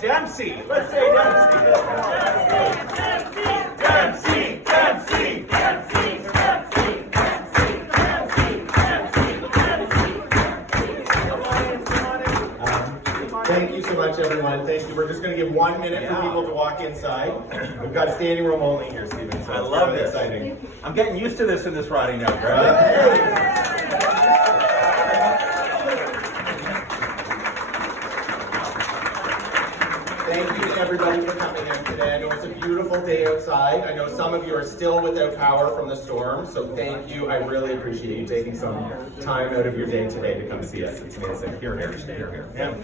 Dempsey. Let's say Dempsey. Dempsey, Dempsey, Dempsey, Dempsey, Dempsey, Dempsey. Thank you so much, everyone. Thank you. We're just going to give 1 minute for people to walk inside. We've got standing room only here, Stephen. So I love this. Exciting. I'm getting used to this in this riding now, Greg. Thank you to everybody for coming in today. I know it's a beautiful day outside. I know some of you are still without power from the storm, so thank you. I really appreciate you taking some time out of your day today to come see us. It's amazing. Here, stay here. Yeah.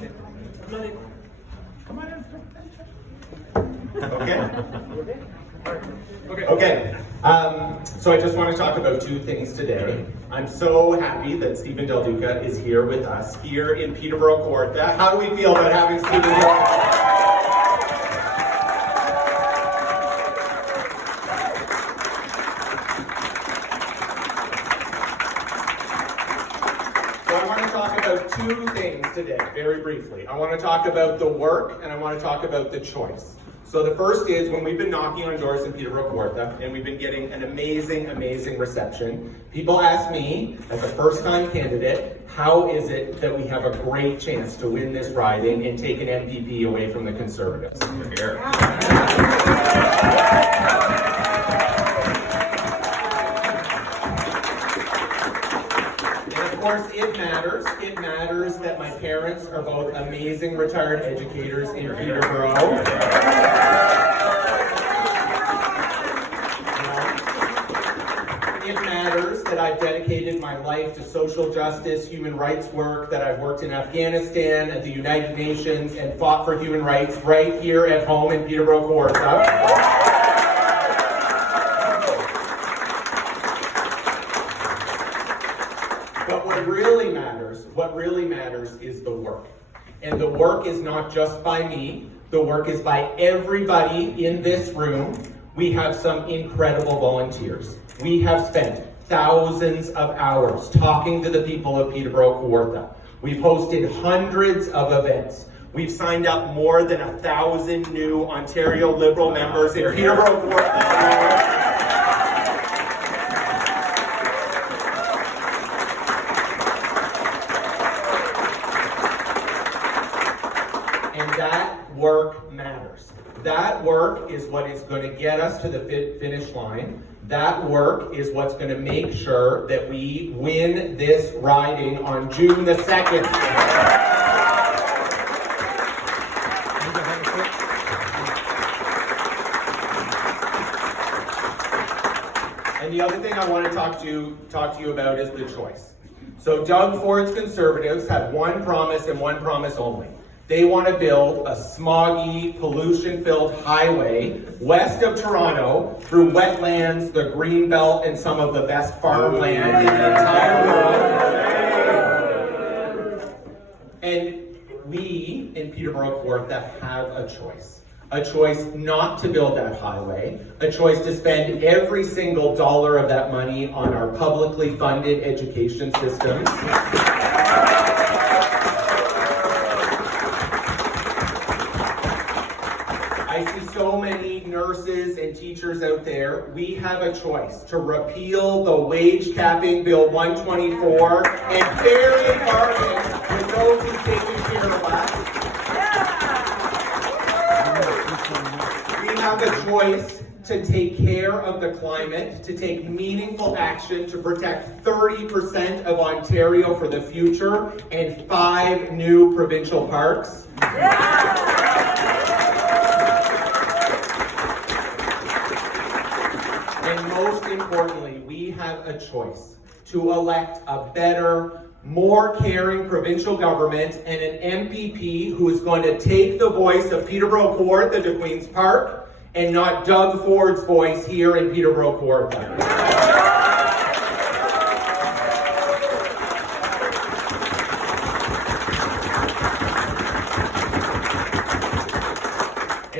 Come on in. Okay. So I just want to talk about two things today. I'm so happy that Stephen Del Duca is here with us here in Peterborough Kawartha. How do we feel about having Stephen here? Two things today, very briefly. I want to talk about the work and I want to talk about the choice. So the first is when we've been knocking on doors in Peterborough Kawartha and we've been getting an amazing, amazing reception, people ask me, as a first-time candidate, how is it that we have a great chance to win this riding and take an MPP away from the Conservatives? Here. Of course, it matters. It matters that my parents are both amazing retired educators in Peterborough. It matters that I've dedicated my life to social justice, human rights work, that I've worked in Afghanistan, at the United Nations, and fought for human rights right here at home in Peterborough Kawartha. What really matters is the work. And the work is not just by me, the work is by everybody in this room. We have some incredible volunteers. We have spent thousands of hours talking to the people of Peterborough Kawartha. We've hosted hundreds of events. We've signed up more than 1,000 new Ontario Liberal members in Peterborough Kawartha. Work matters. That work is what is going to get us to the finish line. That work is what's going to make sure that we win this riding on June the 2nd. And the other thing I want to talk to you about is the choice. So Doug Ford's Conservatives have one promise and one promise only. They want to build a smoggy, pollution-filled highway west of Toronto through wetlands, the Greenbelt, and some of the best farmland in the entire world. And we in Peterborough Kawartha have a choice. A choice not to build that highway, a choice to spend every single dollar of that money on our publicly funded education systems. I see so many nurses and teachers out there. We have a choice to repeal the wage capping Bill 124 and fairly bargain with those who take care of us. We have a choice to take care of the climate, to take meaningful action to protect 30% of Ontario for the future and 5 new provincial parks. And most importantly, we have a choice to elect a better, more caring provincial government and an MPP who is going to take the voice of Peterborough Kawartha to Queen's Park and not Doug Ford's voice here in Peterborough Kawartha.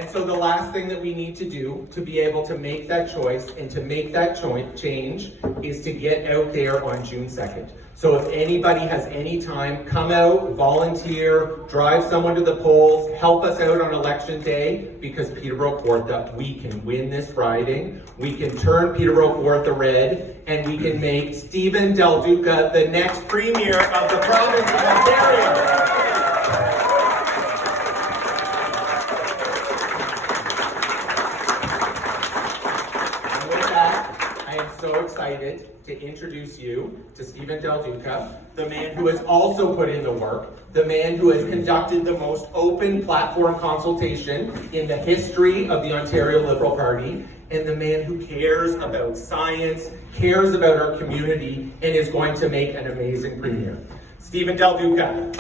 And so the last thing that we need to do to be able to make that choice and to make that change is to get out there on June 2nd. So if anybody has any time, come out, volunteer, drive someone to the polls, help us out on election day, because Peterborough Kawartha, we can win this riding, we can turn Peterborough Kawartha red, and we can make Stephen Del Duca the next Premier of the province of Ontario. I am so excited to introduce you to Stephen Del Duca, the man who has also put in the work, the man who has conducted the most open platform consultation in the history of the Ontario Liberal Party, and the man who cares about science, cares about our community, and is going to make an amazing premier. Stephen Del Duca.